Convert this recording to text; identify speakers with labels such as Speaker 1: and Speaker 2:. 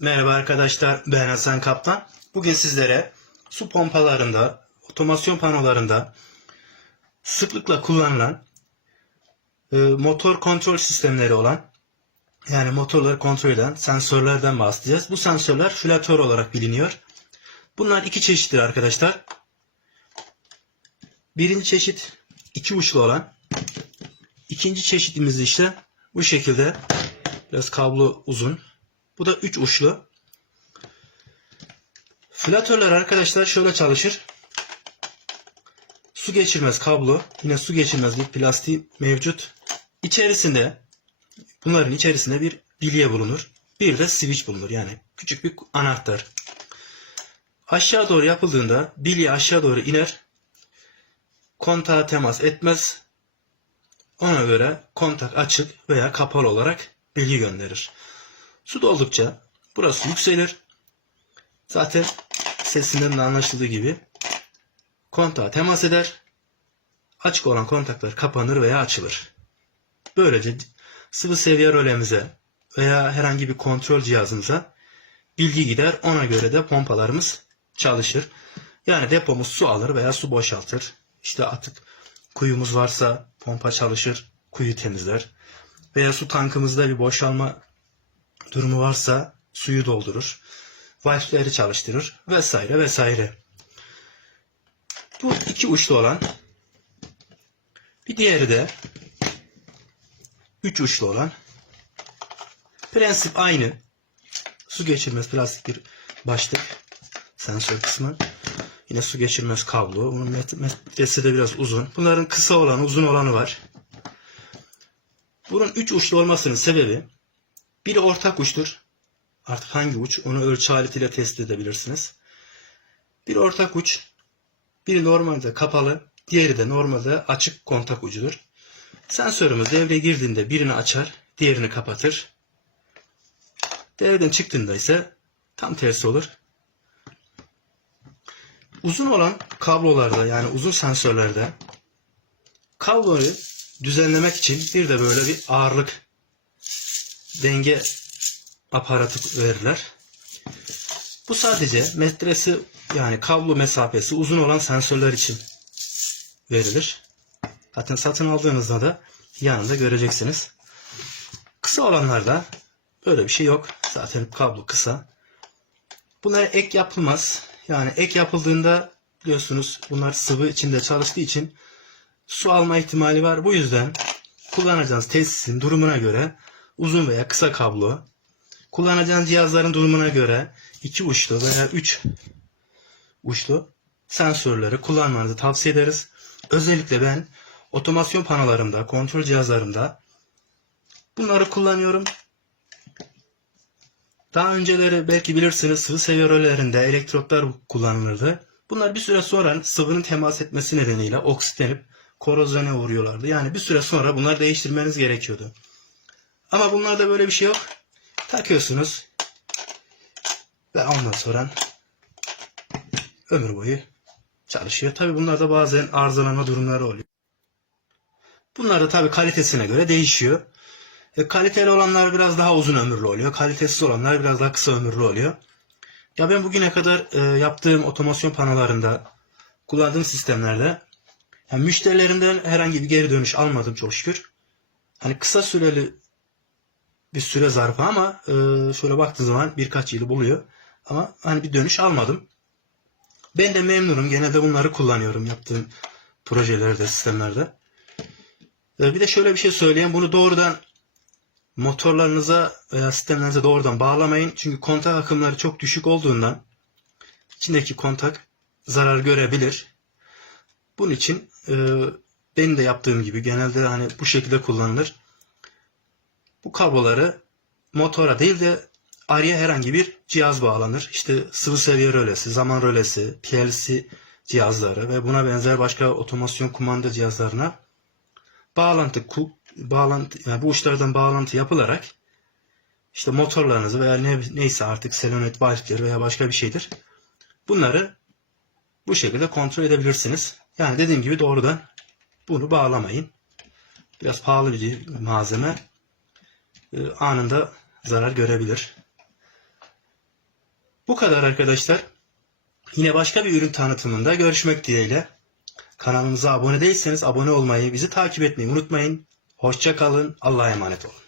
Speaker 1: Merhaba arkadaşlar, ben Hasan Kaptan. Bugün sizlere su pompalarında, otomasyon panolarında sıklıkla kullanılan e, motor kontrol sistemleri olan yani motorları kontrol eden sensörlerden bahsedeceğiz. Bu sensörler filatör olarak biliniyor. Bunlar iki çeşittir arkadaşlar. Birinci çeşit iki uçlu olan. İkinci çeşitimiz işte bu şekilde biraz kablo uzun. Bu da 3 uçlu. Flatörler arkadaşlar şöyle çalışır. Su geçirmez kablo. Yine su geçirmez bir plastiği mevcut. İçerisinde bunların içerisinde bir bilye bulunur. Bir de switch bulunur. Yani küçük bir anahtar. Aşağı doğru yapıldığında bilye aşağı doğru iner. Kontağa temas etmez. Ona göre kontak açık veya kapalı olarak bilgi gönderir. Su doldukça burası yükselir. Zaten sesinden de anlaşıldığı gibi kontağa temas eder. Açık olan kontaklar kapanır veya açılır. Böylece sıvı seviye rölemize veya herhangi bir kontrol cihazımıza bilgi gider. Ona göre de pompalarımız çalışır. Yani depomuz su alır veya su boşaltır. İşte atık kuyumuz varsa pompa çalışır, kuyu temizler. Veya su tankımızda bir boşalma durumu varsa suyu doldurur. Valfleri çalıştırır vesaire vesaire. Bu iki uçlu olan bir diğeri de üç uçlu olan prensip aynı. Su geçirmez plastik bir başlık sensör kısmı. Yine su geçirmez kablo. Met- metresi de biraz uzun. Bunların kısa olanı, uzun olanı var. Bunun üç uçlu olmasının sebebi biri ortak uçtur. Artık hangi uç onu ölçü aletiyle test edebilirsiniz. Bir ortak uç, biri normalde kapalı, diğeri de normalde açık kontak ucudur. Sensörümüz devreye girdiğinde birini açar, diğerini kapatır. Devreden çıktığında ise tam tersi olur. Uzun olan kablolarda yani uzun sensörlerde kabloyu düzenlemek için bir de böyle bir ağırlık denge aparatı verirler. Bu sadece metresi yani kablo mesafesi uzun olan sensörler için verilir. Zaten satın aldığınızda da yanında göreceksiniz. Kısa olanlarda böyle bir şey yok. Zaten kablo kısa. Bunlara ek yapılmaz. Yani ek yapıldığında biliyorsunuz bunlar sıvı içinde çalıştığı için su alma ihtimali var. Bu yüzden kullanacağınız tesisin durumuna göre uzun veya kısa kablo, kullanacağınız cihazların durumuna göre iki uçlu veya üç uçlu sensörleri kullanmanızı tavsiye ederiz. Özellikle ben otomasyon panolarımda, kontrol cihazlarımda bunları kullanıyorum. Daha önceleri belki bilirsiniz sıvı seviye rölerinde elektrotlar kullanılırdı. Bunlar bir süre sonra sıvının temas etmesi nedeniyle oksitlenip korozyona uğruyorlardı. Yani bir süre sonra bunları değiştirmeniz gerekiyordu. Ama bunlarda böyle bir şey yok. Takıyorsunuz ve ondan sonra ömür boyu çalışıyor. Tabi bunlarda bazen arızalanma durumları oluyor. Bunlar da tabi kalitesine göre değişiyor. E, kaliteli olanlar biraz daha uzun ömürlü oluyor. Kalitesiz olanlar biraz daha kısa ömürlü oluyor. Ya ben bugüne kadar e, yaptığım otomasyon panolarında kullandığım sistemlerde yani müşterilerimden herhangi bir geri dönüş almadım çok şükür. Hani kısa süreli bir süre zarfı ama e, şöyle baktığı zaman birkaç yılı buluyor. Ama hani bir dönüş almadım. Ben de memnunum. Genelde bunları kullanıyorum yaptığım projelerde, sistemlerde. E, bir de şöyle bir şey söyleyeyim. Bunu doğrudan motorlarınıza veya sistemlerinize doğrudan bağlamayın. Çünkü kontak akımları çok düşük olduğundan içindeki kontak zarar görebilir. Bunun için e, benim de yaptığım gibi genelde hani bu şekilde kullanılır. Bu kabloları motora değil de araya herhangi bir cihaz bağlanır. İşte sıvı seviye rölesi, zaman rölesi, PLC cihazları ve buna benzer başka otomasyon kumanda cihazlarına bağlantı bağlantı yani bu uçlardan bağlantı yapılarak işte motorlarınızı veya ne, neyse artık selenet valfleri veya başka bir şeydir. Bunları bu şekilde kontrol edebilirsiniz. Yani dediğim gibi doğrudan bunu bağlamayın. Biraz pahalı bir malzeme. Ee, anında zarar görebilir. Bu kadar arkadaşlar. Yine başka bir ürün tanıtımında görüşmek dileğiyle. Kanalımıza abone değilseniz abone olmayı, bizi takip etmeyi unutmayın. Hoşça kalın. Allah'a emanet olun.